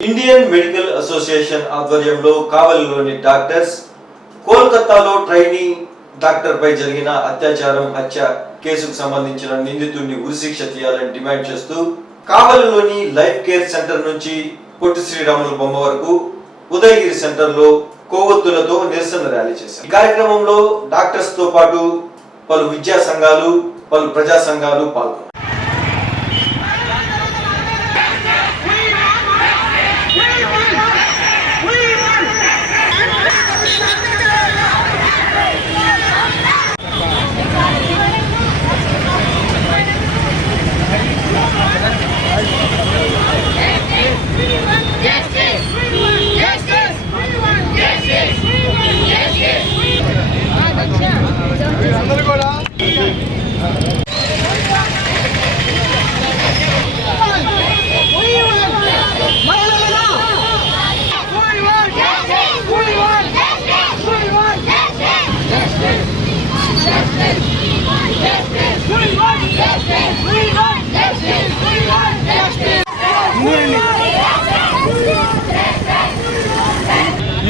Indian medical association ఆధ్వర్యంలో కావలిలోని doctors కోల్కతాలో ట్రైనీ డాక్టర్ పై జరిగిన అత్యాచారం హత్య కేసుకు సంబంధించిన నిందితుడిని ఉరిశిక్ష తీయాలని డిమాండ్ చేస్తూ కావలిలోని లైఫ్ కేర్ సెంటర్ నుంచి పొట్టి శ్రీరాములు బొమ్మ వరకు ఉదయగిరి సెంటర్లో కొవ్వొత్తులతో నిరసన ర్యాలీ చేశారు. ఈ కార్యక్రమంలో డాక్టర్స్తో పాటు పలు విద్యా సంఘాలు పలు ప్రజా సంఘాలు పాల్గొన్నారు.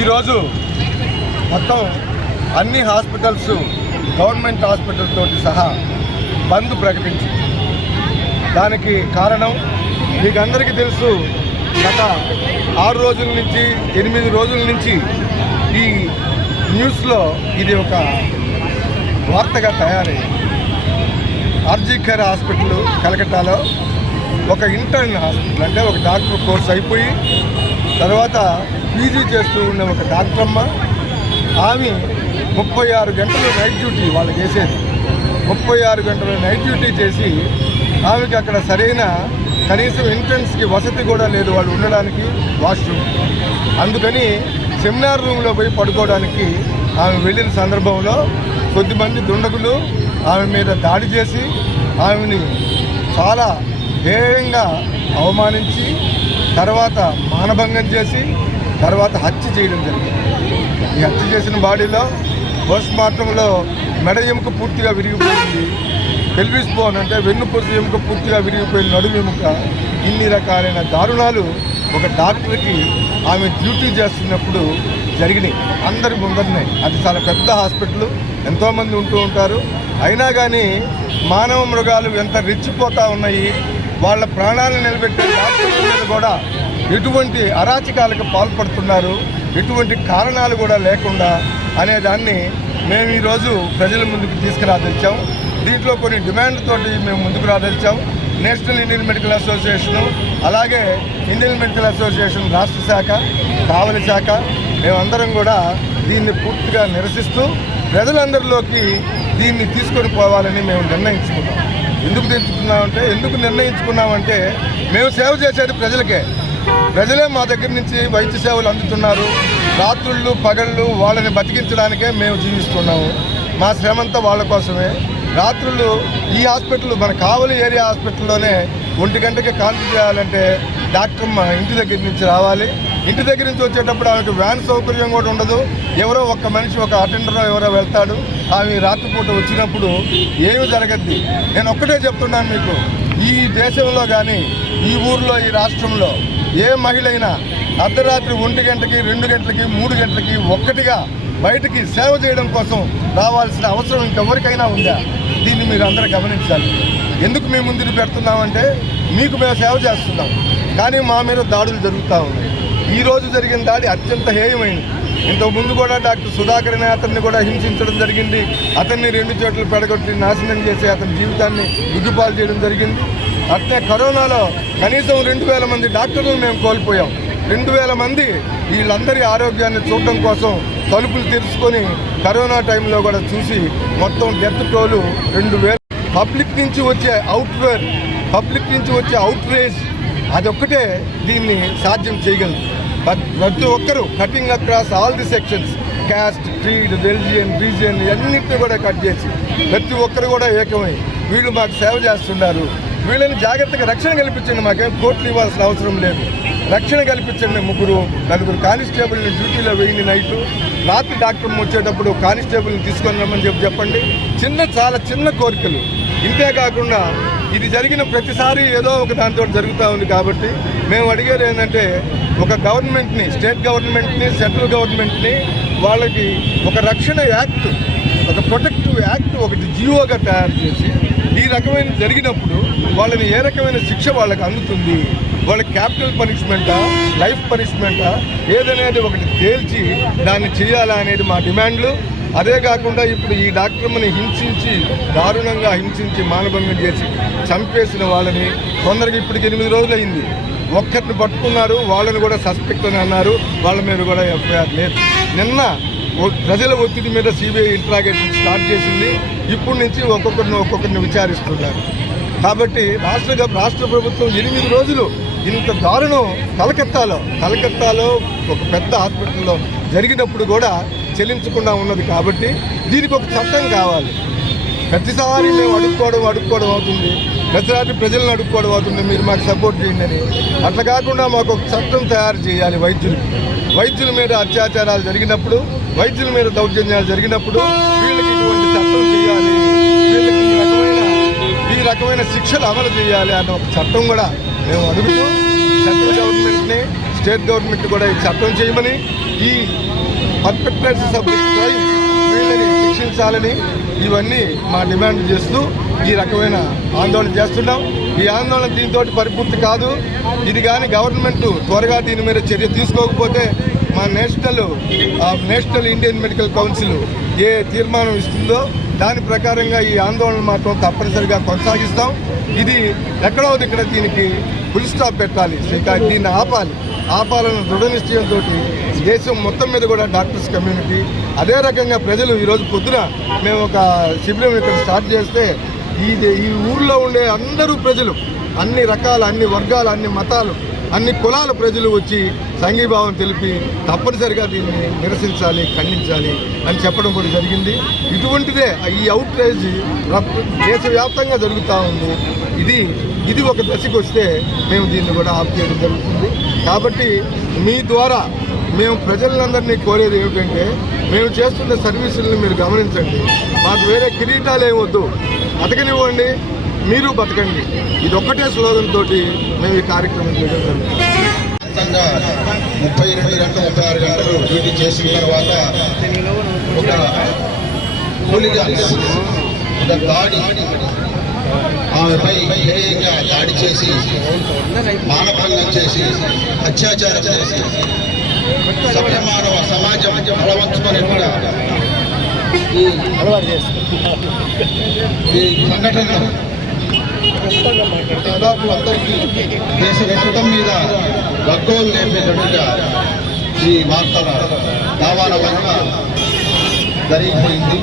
ఈరోజు మొత్తం అన్ని హాస్పిటల్స్ గవర్నమెంట్ హాస్పిటల్ తోటి సహా బంద్ ప్రకటించి దానికి కారణం మీకు అందరికీ తెలుసు గత ఆరు రోజుల నుంచి ఎనిమిది రోజుల నుంచి ఈ న్యూస్లో ఇది ఒక వార్తగా తయారైంది. ఆర్జీకర్ హాస్పిటల్ కలకట్టాలో ఒక ఇంటర్న్ హాస్పిటల్ అంటే ఒక డాక్టర్ కోర్స్ అయిపోయి తర్వాత పీజీ చేస్తూ ఉన్న ఒక డాక్టర్ అమ్మ ఆమె ముప్పై ఆరు గంటలు నైట్ డ్యూటీ వాళ్ళు చేసేది. ముప్పై ఆరు గంటలు నైట్ డ్యూటీ చేసి ఆమెకి అక్కడ సరైన కనీసం ఎంట్రన్స్కి వసతి కూడా లేదు వాళ్ళు ఉండడానికి వాష్రూమ్. అందుకని సెమినార్ రూమ్లో పోయి పడుకోవడానికి ఆమె వెళ్ళిన సందర్భంలో కొద్దిమంది దుండగులు ఆమె మీద దాడి చేసి ఆమెని చాలా హేయంగా అవమానించి తర్వాత మానభంగం చేసి తర్వాత హత్య చేయడం జరిగింది. ఈ హత్య చేసిన బాడీలో పోస్ట్ మార్టంలో మెడ ఎముక పూర్తిగా విరిగిపోయింది. పెల్విస్ బోన్ అంటే వెన్నుపూస ఎముక పూర్తిగా విరిగిపోయిన నడుము ఎముక. ఇన్ని రకాలైన దారుణాలు ఒక డాక్టర్కి ఆమె డ్యూటీ చేస్తున్నప్పుడు జరిగినాయి. అందరి ముందరనే. అది చాలా పెద్ద హాస్పిటల్. ఎంతోమంది ఉంటూ ఉంటారు. అయినా కానీ మానవ మృగాలు ఎంత రెచ్చిపోతూ ఉన్నాయి. వాళ్ళ ప్రాణాలను నిలబెట్టే డాక్టర్ల మీద కూడా ఎటువంటి అరాచకాలకు పాల్పడుతున్నారు. ఎటువంటి కారణాలు కూడా లేకుండా అనేదాన్ని మేము ఈరోజు ప్రజల ముందుకు తీసుకురాదలిచాం. దీంట్లో కొన్ని డిమాండ్తో మేము ముందుకు రాదలిచాం. నేషనల్ ఇండియన్ మెడికల్ అసోసియేషను అలాగే ఇండియన్ మెడికల్ అసోసియేషన్ రాష్ట్ర శాఖ కావలి శాఖ మేమందరం కూడా దీన్ని పూర్తిగా నిరసిస్తూ ప్రజలందరిలోకి దీన్ని తీసుకొని పోవాలని మేము నిర్ణయించుకున్నాం. ఎందుకు తెచ్చుకున్నామంటే ఎందుకు నిర్ణయించుకున్నామంటే మేము సేవ చేసేది ప్రజలకే. ప్రజలే మా దగ్గర నుంచి వైద్య సేవలు అందుతున్నారు. రాత్రుళ్ళు పగళ్ళు వాళ్ళని బతికించడానికే మేము జీవిస్తున్నాము. మా శ్రమంతా వాళ్ళ కోసమే. రాత్రులు ఈ హాస్పిటల్ మన కావలి ఏరియా హాస్పిటల్లోనే ఒంటి గంటకి కాన్పు చేయాలంటే డాక్టర్ మా ఇంటి దగ్గర నుంచి రావాలి. ఇంటి దగ్గర నుంచి వచ్చేటప్పుడు ఆమెకు వ్యాన్ సౌకర్యం కూడా ఉండదు. ఎవరో ఒక్క మనిషి ఒక అటెండర్ ఎవరో వెళ్తాడు. ఆమె రాత్రిపూట వచ్చినప్పుడు ఏమి జరగద్ది. నేను ఒక్కటే చెప్తున్నాను మీకు. ఈ దేశంలో కానీ ఈ ఊర్లో ఈ రాష్ట్రంలో ఏ మహిళ అయినా అర్ధరాత్రి ఒంటి గంటకి రెండు గంటలకి మూడు గంటలకి ఒక్కటిగా బయటికి సేవ చేయడం కోసం రావాల్సిన అవసరం ఇంకెవరికైనా ఉందా? దీన్ని మీరు అందరూ గమనించాలి. ఎందుకు మేము ముందు పెడుతున్నామంటే మీకు మేము సేవ చేస్తున్నాం కానీ మా మీద దాడులు జరుగుతూ ఉన్నాయి. ఈరోజు జరిగిన దాడి అత్యంత హేయమైంది ఇంతకుముందు కూడా డాక్టర్ సుధాకర్ అనే అతన్ని కూడా హింసించడం జరిగింది. అతన్ని రెండు చోట్ల పెడగొట్టి నాశనం చేసి అతని జీవితాన్ని గుడ్డుపాలు చేయడం జరిగింది. అట్లే కరోనాలో కనీసం రెండు వేల మంది డాక్టర్లను మేము కోల్పోయాం. రెండు వేల మంది వీళ్ళందరి ఆరోగ్యాన్ని చూడటం కోసం తలుపులు తెరుచుకొని కరోనా టైంలో కూడా చూసి మొత్తం డెత్ టోలు రెండు వేల. పబ్లిక్ నుంచి వచ్చే అవుట్వేర్ పబ్లిక్ నుంచి వచ్చే అవుట్రేజ్ అదొక్కటే దీన్ని సాధ్యం చేయగలదు. ప్రతి ఒక్కరూ cutting across all the sections caste creed religion region అన్నింటినీ కూడా కట్ చేసి ప్రతి ఒక్కరు కూడా ఏకమై వీళ్ళు మాకు సేవ చేస్తున్నారు. వీళ్ళని జాగ్రత్తగా రక్షణ కల్పించండి మాకేం కోర్టులు ఇవ్వాల్సిన అవసరం లేదు. రక్షణ కల్పించండి ముగ్గురు నలుగురు కానిస్టేబుల్ని డ్యూటీలో వేయండి నైట్. రాత్రి డాక్టర్ వచ్చేటప్పుడు కానిస్టేబుల్ని తీసుకొని రమ్మని చెప్పి చెప్పండి. చిన్న చాలా చిన్న కోరికలు. ఇంతే కాకుండా ఇది జరిగిన ప్రతిసారి ఏదో ఒక దానితో జరుగుతూ ఉంది కాబట్టి మేము అడిగేది ఏంటంటే ఒక గవర్నమెంట్ని స్టేట్ గవర్నమెంట్ని సెంట్రల్ గవర్నమెంట్ని వాళ్ళకి ఒక రక్షణ యాక్ట్ ఒక ప్రొటెక్టివ్ యాక్ట్ ఒకటి జియోగా తయారు చేసి ఈ రకమైన జరిగినప్పుడు వాళ్ళని ఏ రకమైన శిక్ష వాళ్ళకి అందుతుంది? వాళ్ళకి క్యాపిటల్ పనిష్మెంటా లైఫ్ పనిష్మెంటా ఏదనేది ఒకటి తేల్చి దాన్ని చేయాలా అనేది మా డిమాండ్లు. అదే కాకుండా ఇప్పుడు ఈ డాక్టర్ని హింసించి దారుణంగా హింసించి మానభంగం చేసి చంపేసిన వాళ్ళని కొందరికి ఇప్పటికి ఎనిమిది రోజులు అయింది ఒక్కరిని పట్టుకున్నారు వాళ్ళని కూడా సస్పెక్ట్ అని అన్నారు వాళ్ళ మీద కూడా ఎఫ్ఐఆర్ లేదు. నిన్న ఓ- ప్రజల ఒత్తిడి మీద సిబిఐ ఇంట్రాగేషన్ స్టార్ట్ చేసింది. ఇప్పటి నుంచి ఒక్కొక్కరిని ఒక్కొక్కరిని విచారిస్తున్నారు. కాబట్టి రాష్ట్ర రాష్ట్ర ప్రభుత్వం ఎనిమిది రోజులు ఇంత దారుణం కలకత్తాలో. కలకత్తాలో ఒక పెద్ద హాస్పిటల్లో జరిగినప్పుడు కూడా చెల్లించకుండా ఉన్నది కాబట్టి దీనికి ఒక చట్టం కావాలి. ప్రతిసారి మేము అడుక్కోవడం అడుక్కోవడం అవుతుంది. ప్రతిసారి ప్రజలను అడుక్కోవడం అవుతుంది. మీరు మాకు సపోర్ట్ చేయండి అని. అట్లా కాకుండా మాకు ఒక చట్టం తయారు చేయాలి వైద్యులు. వైద్యుల మీద అత్యాచారాలు జరిగినప్పుడు వైద్యుల మీద దౌర్జన్యాలు జరిగినప్పుడు వీళ్ళకి ఇటువంటి చట్టం చేయాలి. వీళ్ళకి ఈ రకమైన ఈ రకమైన శిక్షలు అమలు చేయాలి అన్న ఒక చట్టం కూడా మేము అడుగుతూ సెంట్రల్ గవర్నమెంట్ని స్టేట్ గవర్నమెంట్ కూడా ఈ చట్టం చేయమని ఈ పర్ఫెక్టర్స్ ఆఫ్ క్రైమ్ వీళ్ళని శిక్షించాలని ఇవన్నీ మా డిమాండ్ చేస్తూ ఈ రకమైన ఆందోళన చేస్తున్నాం. ఈ ఆందోళన దీంతో పరిపూర్తి కాదు. ఇది కానీ గవర్నమెంట్ త్వరగా దీని మీద చర్య తీసుకోకపోతే మా నేషనల్ ఆ, నేషనల్ ఇండియన్ మెడికల్ కౌన్సిల్ ఏ తీర్మానం ఇస్తుందో దాని ప్రకారంగా ఈ ఆందోళన మాత్రం తప్పనిసరిగా కొనసాగిస్తాం. ఇది ఎక్కడో ఇక్కడ దీనికి ఫుల్ స్టాప్ పెట్టాలి. ఇక దీన్ని ఆపాలి. ఆపాలన్న దృఢ నిశ్చయంతో దేశం మొత్తం మీద కూడా డాక్టర్స్ కమ్యూనిటీ అదే రకంగా ప్రజలు ఈరోజు పొద్దున మేము ఒక శిబిరం ఇక్కడ స్టార్ట్ చేస్తే ఈ ఈ ఊర్లో ఉండే అందరూ ప్రజలు అన్ని రకాల అన్ని వర్గాలు అన్ని మతాలు అన్ని కులాల ప్రజలు వచ్చి సంఘీభావం తెలిపి తప్పనిసరిగా దీన్ని నిరసించాలి ఖండించాలి అని చెప్పడం కూడా జరిగింది. ఇటువంటిదే ఈ అవుట్ రేజ్ దేశవ్యాప్తంగా జరుగుతూ ఉంది. ఇది ఇది ఒక దశకు వస్తే మేము దీన్ని కూడా ఆఫ్ చేయడం జరుగుతుంది. కాబట్టి మీ ద్వారా మేము ప్రజలందరినీ కోరేది ఏమిటంటే మేము చేస్తున్న సర్వీసులను మీరు గమనించండి. మాకు వేరే కిరీటాలు ఏమొద్దు. అతకనివ్వండి మీరు బతకండి. ఇది ఒక్కటే స్లోగన్ తోటి మేము ఈ కార్యక్రమం చేయడం జరుగుతుంది. ముప్పై ఎనిమిది గంటలు ముప్పై ఆరు గంటలు డ్యూటీ చేసిన తర్వాత ఒక ఒక దాడి ఆమెపై హేయంగా దాడి చేసి మానభంగం చేసి అత్యాచారం చేసి సభ్యమానవ సమాజం అలవంచుకునేట్టుగా కూడా ఈ సంఘటనలో దాదాపు అందరికీ దేశ మొత్తం మీద గగ్గోలు లేపేటట్టుగా ఈ వార్తల దావాల వల్ల జరిగిపోయింది.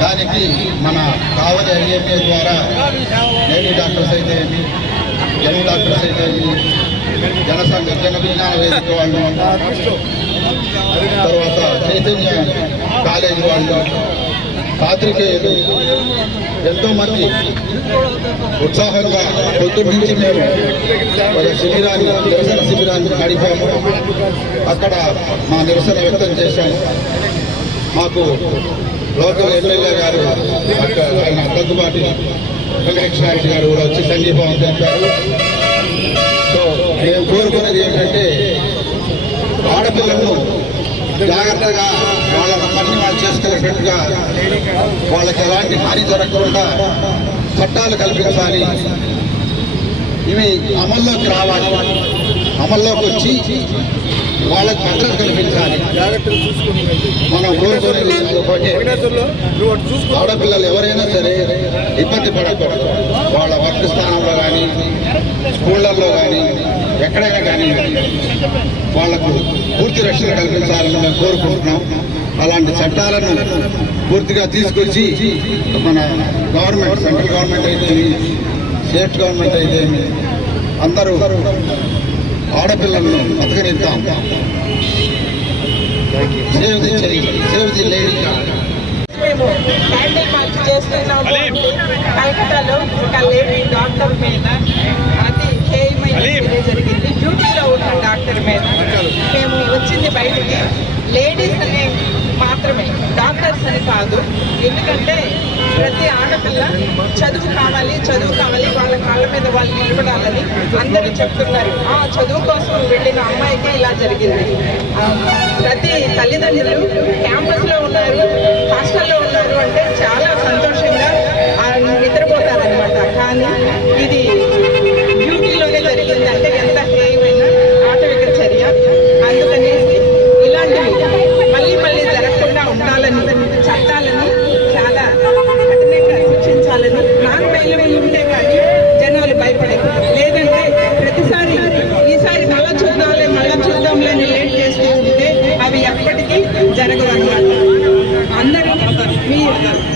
దానికి మన కావలి ఐఎంఏ ద్వారా లేడీ డాక్టర్స్ అయితే ఏమి జన డాక్టర్స్ అయితే ఏమి జనసంఘ జన విజ్ఞాన వేదిక వాళ్ళు తర్వాత చైతన్య కాలేజీ వాళ్ళు పాత్రికేయులు ఎంతోమంది ఉత్సాహంగా పొద్దున్న నుంచి మేము ఒక శిబిరాన్ని నిరసన శిబిరాన్ని నడిపాము. అక్కడ మా నిరసన వ్యక్తం చేశాము. మాకు లోకల్ ఎమ్మెల్యే గారు అక్కడ ఆయన దగ్గుబాటి వెంకటేశ్వర గారు కూడా వచ్చి సంఘీభావం తెలిపారు సో మేము కోరుకునేది ఏంటంటే ఆడపిల్లలను జాగ్రత్తగా వాళ్ళ పని వాళ్ళు చేసుకునేటట్టుగా వాళ్ళకి ఎలాంటి హాని జరగకుండా చట్టాలు కల్పించాలి. ఇవి అమల్లోకి రావాలి. అమల్లోకి వచ్చి వాళ్ళకి భద్రత కల్పించాలి. మనం కోరుకునేది ఆడపిల్లలు ఎవరైనా సరే ఇబ్బంది పడకూడదు. వాళ్ళ వర్క్ స్థానంలో కానీ స్కూళ్ళల్లో కానీ ఎక్కడైనా కానీ వాళ్ళకు పూర్తి రక్షణ కల్పించాలని మేము కోరుకుంటున్నాం. అలాంటి చట్టాలను పూర్తిగా తీసుకొచ్చి మన గవర్నమెంట్ సెంట్రల్ గవర్నమెంట్ అయితే స్టేట్ గవర్నమెంట్ అయితే అందరూ ఆడపిల్లలను బతకనిద్దాం. Save the child save the lady మేము హ్యాండిల్ మార్క్ చేస్తున్నాము. కలకత్తాలో ఒక లేడీ డాక్టర్ మీద అది హేయమైన జరిగింది. డ్యూటీలో ఉన్న డాక్టర్ మీద మేము వచ్చింది బయటికి. లేడీస్ అనే మాత్రమే డాక్టర్స్ అని కాదు. ఎందుకంటే ప్రతి ఆడపిల్ల చదువు కావాలి చదువు కావాలి వాళ్ళ కాళ్ళ మీద వాళ్ళు నిలబడాలని అందరూ చెప్తున్నారు. ఆ చదువు కోసం వెళ్ళిన అమ్మాయికే ఇలా జరిగింది. ప్రతి తల్లిదండ్రులు క్యాంపస్లో ఉన్నారు హాస్టల్లో ఉన్నారు అంటే చాలా సంతోషంగా నిద్రపోతారనమాట కానీ ఇది అందుకనేసి ఇలాంటివి మళ్ళీ మళ్ళీ జరగకుండా ఉండాలని చట్టాలని చాలా కఠినంగా శిక్షించాలని నాన్ బెయిలబుల్ ఉంటే కానీ జనాలు భయపడరు లేదంటే ప్రతిసారి ఈసారి మళ్ళా చూద్దాంలే మళ్ళా చూద్దాంలే అని లేట్ చేస్తూ ఉంటే అవి ఎప్పటికీ జరగవు అన్నమాట అందరూ మీ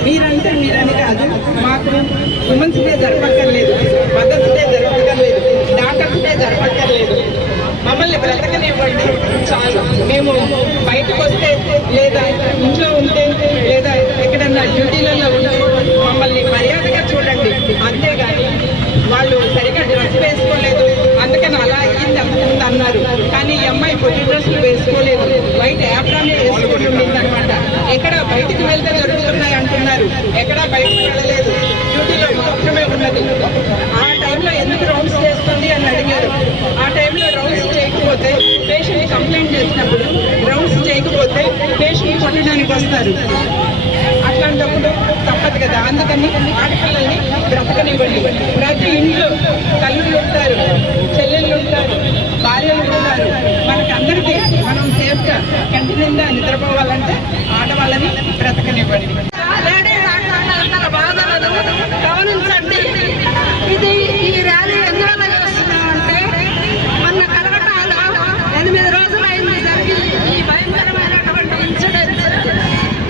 మీరంటే మీరని కాదు మాకు ఉమెన్స్ డే జరపక్కర్లేదు మదర్స్ డే జరపక్కర్లేదు డాక్టర్స్ డే జరపక్కర్లేదు మమ్మల్ని బ్రతకనివ్వండి చాలు మేము బయటకు వస్తే లేదా ఇంట్లో ఉంటే లేదా ఎక్కడన్నా డ్యూటీలలో ఉంటే మమ్మల్ని మర్యాదగా చూడండి అంతేగాని వాళ్ళు సరిగా డ్రెస్ వేసుకోలేదు అందుకని అలా అయ్యింది అంటుంది అన్నారు కానీ ఈ అమ్మాయి పొట్టి డ్రెస్సులు వేసుకోలేదు వైట్ యాప్రానే వేసుకుని ఉండింది అనమాట ఎక్కడ బయటికి వెళ్తే జరుగుతున్నాయి అంటున్నారు ఎక్కడ బయటకు వెళ్ళలేదు డ్యూటీలో మాత్రమే ఉన్నది ఆ టైంలో ఎందుకు రౌండ్స్ చేస్తుంది అని అడిగారు ఆ టైంలో రౌండ్స్ చేయకపోతే పేషెంట్ కంప్లైంట్ చేసినప్పుడు రౌండ్స్ చేయకపోతే పేషెంట్ చేస్తారు. అట్లాంటప్పుడు తప్పదు కదా. అందుకని ఆడపిల్లల్ని బ్రతకనివ్వండి. ప్రతి ఇంట్లో తల్లులు ఉంటారు చెల్లెళ్ళు ఉంటారు భార్యలు ఉంటారు. మనకి అందరికీ మనం సేఫ్గా కంటి నిండా నిద్రపోవాలంటే ఆడవాళ్ళని బ్రతకనివ్వండి లేడీ డాక్టర్ల బాధలను గమనించండి ఇది ఈ ర్యాలీ ఎందువల్ల చేస్తున్నామంటే మొన్న కలకటాలో ఎనిమిది రోజులైంది జరిగి ఈ భయంకరమైనటువంటి ఇన్సిడెంట్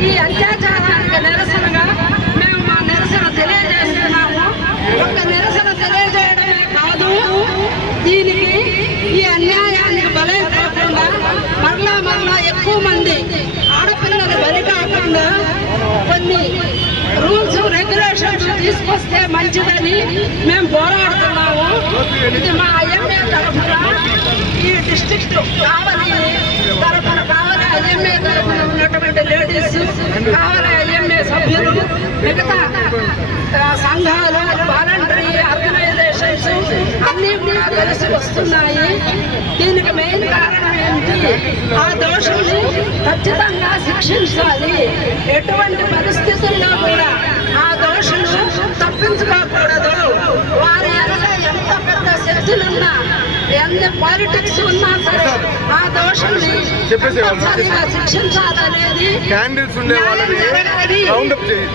ఈ అత్యాచారానికి నిరసనగా మేము మా నిరసన తెలియజేస్తున్నాము ఒక నిరసన తెలియజేయడమే కాదు దీనికి ఈ అన్యాయానికి బలై కాకుండా మరలా మరలా ఎక్కువ మంది ఆడపిల్లలు బలి కాకుండా కొన్ని రూల్స్ రెగ్యులేషన్స్ తీసుకొస్తే మంచిదని మేము పోరాడుతున్నాము. ఇది మా ఐఎంఏ తరఫున ఈ డిస్టిక్ట్ కావాలి తరఫున కావాలి ఐఎంఏ తరఫున ఉన్నటువంటి లేడీస్ కావాలి ఐఎంఏ సభ్యులు మిగతా సంఘాలు వాలంటరీ ఆర్గనైజేషన్స్ అన్నీ కూడా కలిసి వస్తున్నాయి. దీనికి మెయిన్ కారణం ఏంటి? ఆ దోషుల్ని ఖచ్చితంగా శిక్షించాలి. ఎటువంటి పరిస్థితులు కూడా ఆ దోషులు తప్పించుకోకూడదు వారి ఎనక ఎంత పెద్ద శక్తులున్నా ఎన్ని పాలిటిక్స్ ఉన్నా సరే ఆ దోషుల్ని. తప్పనిసరిగా శిక్షించాలనేది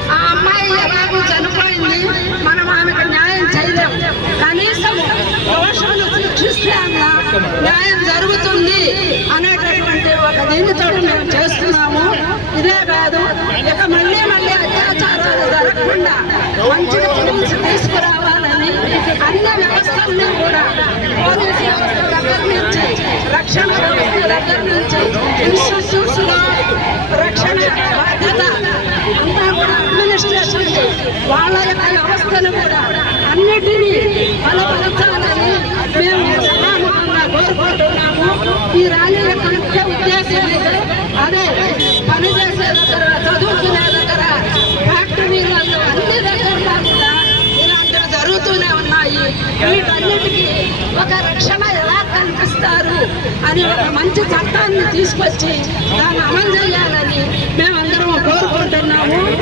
ఆ అమ్మాయి ఎలాగో చనిపోయింది మనం ఆమెకు న్యాయం చేయలేం కనీసం దోషులు శిక్షిస్తే అన్న న్యాయం జరుగుతుంది అనేటటువంటి ఒక దీనితో మేము చేస్తున్నాము ఇదే కాదు ఇక మళ్ళీ మళ్ళీ అత్యాచారాలు జరగకుండా మంచి రూల్స్ తీసుకురావాలని అన్న వ్యవస్థల్ని కూడా పోలీస్ వ్యవస్థ దగ్గర నుంచి రక్షణ వ్యవస్థ దగ్గర నుంచి ఇన్స్టిట్యూట్స్లో రక్షణ బాధ్యత అంతా కూడా అడ్మినిస్ట్రేషన్ వాళ్ళ యొక్క వ్యవస్థను కూడా అన్నిటినీ బలపరచాలని మేము సమానంగా కోరుకుంటున్నాము. ఈ ర్యాలీ యొక్క ముఖ్య ఉద్దేశం అదే పనిచేసే దగ్గర చదువుకునే దగ్గర ఫ్యాక్టరీలలో అన్ని దగ్గరలో కూడా ఇలాంటివి ఉంటాయి. వీటన్నిటికీ ఒక రక్షణ ఎలా కల్పిస్తారు అని ఒక మంచి చట్టాన్ని తీసుకొచ్చి దాన్ని అమలు చేయాలని మేమందరం కోరుకుంటున్నాము.